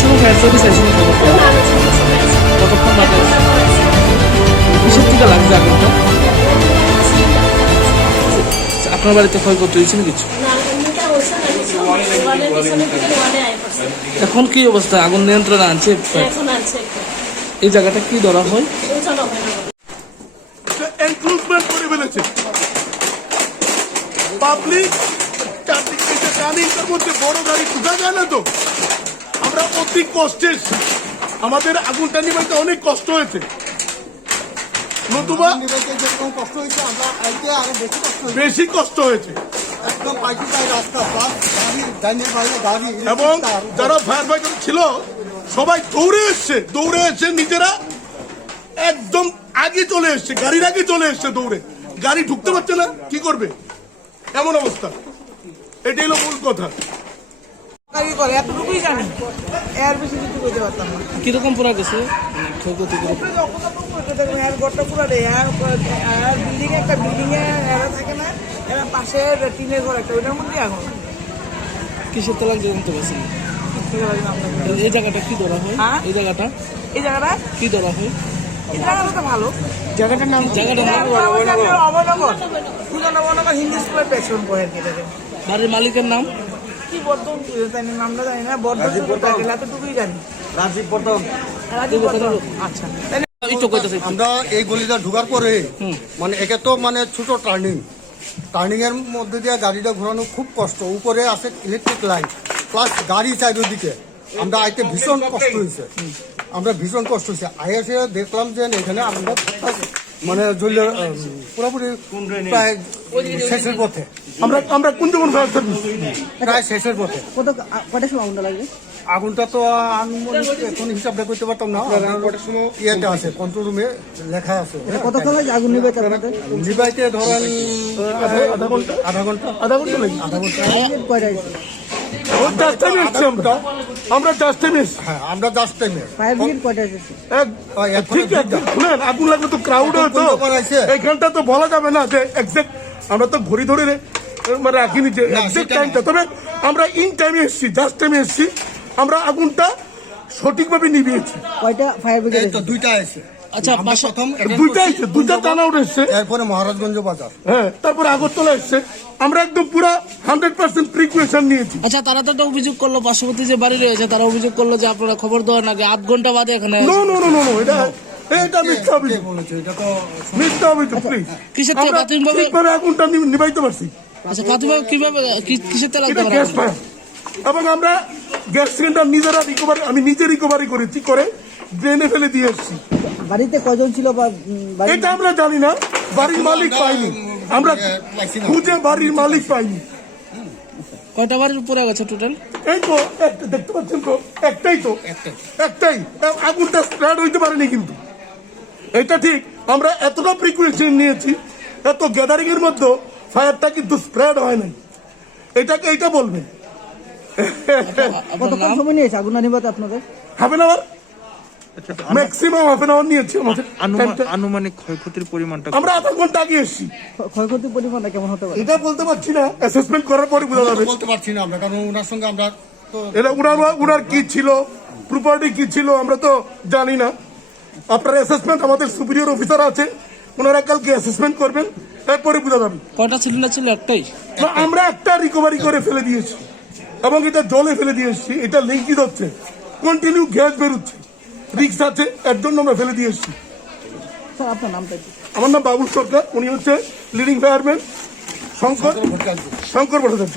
সময় fire service আসেনি কতক্ষণ বাজে কিসের থেকে লাগছে আগুনটা? আপনার বাড়িতে ক্ষয়ক্ষতি হয়েছে না কিছু? এখন কি অবস্থা? আগুন নিয়ন্ত্রণে আনছে? এই জায়গাটা কি ধরা হয়? এনক্লোজমেন্ট করে ফেলেছে পাবলিক, চারদিকে টার্নিংটার মধ্যে বড় গাড়ি ঢুকা যায় না তো। আমরা অতি কষ্টে আমাদের আগুনটা নিভাইতে অনেক কষ্ট হয়েছে, নতুবা যেরকম কষ্ট হয়েছে আমরা আইতে আরো বেশি কষ্ট হয়েছে। একদম পাইটি পাই রাস্তা বাস গাড়ি ডাইনের বাইরে গাড়ি এবং যারা ফায়ার ফাইটার ছিল সবাই দৌড়ে এসছে নিজেরা একদম আগে চলে এসছে, গাড়ির আগে চলে এসছে দৌড়ে। গাড়ি ঢুকতে পারছে না, কি করবে এমন অবস্থা। এটাই হলো মূল কথা। কিরকম পুরা গেছে ক্ষয়ক্ষতি? বিল্ডিং একটা বিল্ডিং এরা থাকে না, এরা পাশে টিনের ঘর একটা, ওইটার মধ্যে এখন কিসের তলা জানতে পারছেন? এই জায়গাটা কি ধরা হয়? এই জায়গাটা কি ধরা হয়? এই জায়গাটা তো ভালো। জায়গাটার নাম অভয়নগর হিন্দি স্কুলের পেছন পড়ে আর কি। বাড়ির মালিকের নাম কি বর্ধন নামটা জানি না, বর্ধন এতটুকুই জানি। রাজীব প্রথম। আচ্ছা, আমরা এই গলিটা ঢোকার পরে মানে একে তো মানে ছোট টার্নিং এর মধ্যে দিয়ে গাড়িটা ঘোরানো খুব কষ্ট। উপরে আছে ইলেকট্রিক লাইন প্লাস গাড়ি চারিদিকে। আমরা আইতে ভীষণ কষ্ট হয়েছে, আইসে দেখলাম যে এখানে আমরা মানে জ্বলে পুরোপুরি প্রায় শেষের পথে। আমরা কোন যখন প্রায় শেষের পথে। কটার সময় আগুনটা লাগবে? আগুনটা তো এখন হিসাবটা করতে পারতাম না। ইয়েটা আছে কন্ট্রোল রুমে লেখা আছে। কতক্ষণ লাগে আগুন নিবাইতে আপনাদের? নিবাইতে ধরেন আধা ঘন্টা লাগে। কয়টা আমরা জাস্ট টাইমে হ্যাঁ, আমরা জাস্ট টাইমে। ফায়ার ব্রিগেড কয়টা এসেছে? ঠিক আছে, শুনেন আগুন লাগলে তো ক্রাউড হতো এখানটা, তো বলা যাবে না যে এক্সাক্ট। আমরা তো ঘড়ি ধরে মানে রাখিনি যে এক্সাক্ট টাইমটা, তবে আমরা ইন টাইমে এসেছি, জাস্ট টাইমে এসেছি। আমরা আগুনটা সঠিকভাবে নিভিয়েছি। কয়টা ফায়ার ব্রিগেড? দুইটা আছে। আচ্ছা, দুইটা টানা উঠে এসছে। এরপরে মহারাজগঞ্জ বাজার, হ্যাঁ, তারপরে আগরতলা এসছে। আমরা একদম পুরো 100% প্রিকশন নিয়েছি। আচ্ছা, তারা তো একটা অভিযোগ করলো, পার্শ্ববর্তী যে বাড়ি রয়েছে তারা অভিযোগ করলো যে আপনারা খবর দেওয়ার আগে আধ ঘন্টা বাদে এখানে। এটা মিথ্যা অভিযোগ, মিথ্যা অভিযোগ। প্লিজ, কিসের থেকে প্রাথমিকভাবে ঠিকভাবে আগুনটা নিভাইতে পারছি। আচ্ছা, প্রাথমিকভাবে কিভাবে কিসের থেকে লাগতে এটা গ্যাস পারে? ফায়ার, এবং আমরা গ্যাস সিলিন্ডার আমি নিজে রিকভারি করেছি, করে ড্রেনে ফেলে দিয়ে এসেছি। বাড়িতে কয়জন ছিল বা এটা আমরা জানি না, বাড়ির মালিক পাইনি, আমরা খুঁজে বাড়ির মালিক পাইনি। কয়টা বাড়ির উপরে গেছে টোটাল? এই তো দেখতে পাচ্ছেন তো, একটাই আগুনটা স্প্রেড হইতে পারেনি। কিন্তু এটা ঠিক, আমরা এতটা প্রিকশন নিয়েছি, এত গ্যাদারিং এর মধ্যে ফায়ারটা কিন্তু স্প্রেড হয় নাই। এইটা বলবেন। কতক্ষণ সময় নিয়েছে আগুন নিভাতে আপনাদের? Half an hour, maximum half an hour নিয়েছি আমাদের। আনুমানিক ক্ষয়ক্ষতির পরিমাণটা আমরা আধা ঘন্টা আগে এসেছি। ক্ষয়ক্ষতির পরিমাণটা কেমন হতে পারে এটা বলতে পারছি না, অ্যাসেসমেন্ট করার পরে বোঝা যাবে। বলতে পারছি না আমরা, কারণ ওনার সঙ্গে আমরা তো এটা উনার কি ছিল, প্রপার্টি কি ছিল আমরা তো জানি না। আপনার অ্যাসেসমেন্ট, আমাদের সুপিরিয়র অফিসার আছে, ওনারা কালকে অ্যাসেসমেন্ট করবেন, তারপরে বোঝা যাবে। কয়টা সিলিন্ডার ছিল? একটাই। আমরা একটা রিকভারি করে ফেলে দিয়েছি, এবং এটা জলে ফেলে দিয়েছি। এটা লিঙ্কিত হচ্ছে, কন্টিনিউ গ্যাস বেরোচ্ছে, রিক্স আছে, এর জন্য আমরা ফেলে দিয়ে এসেছি। স্যার আপনার নামটা কি? আমার নাম বাবুল সরকার, উনি হচ্ছে লিডিং ফায়ারম্যান শঙ্কর ভট্টাচার্য।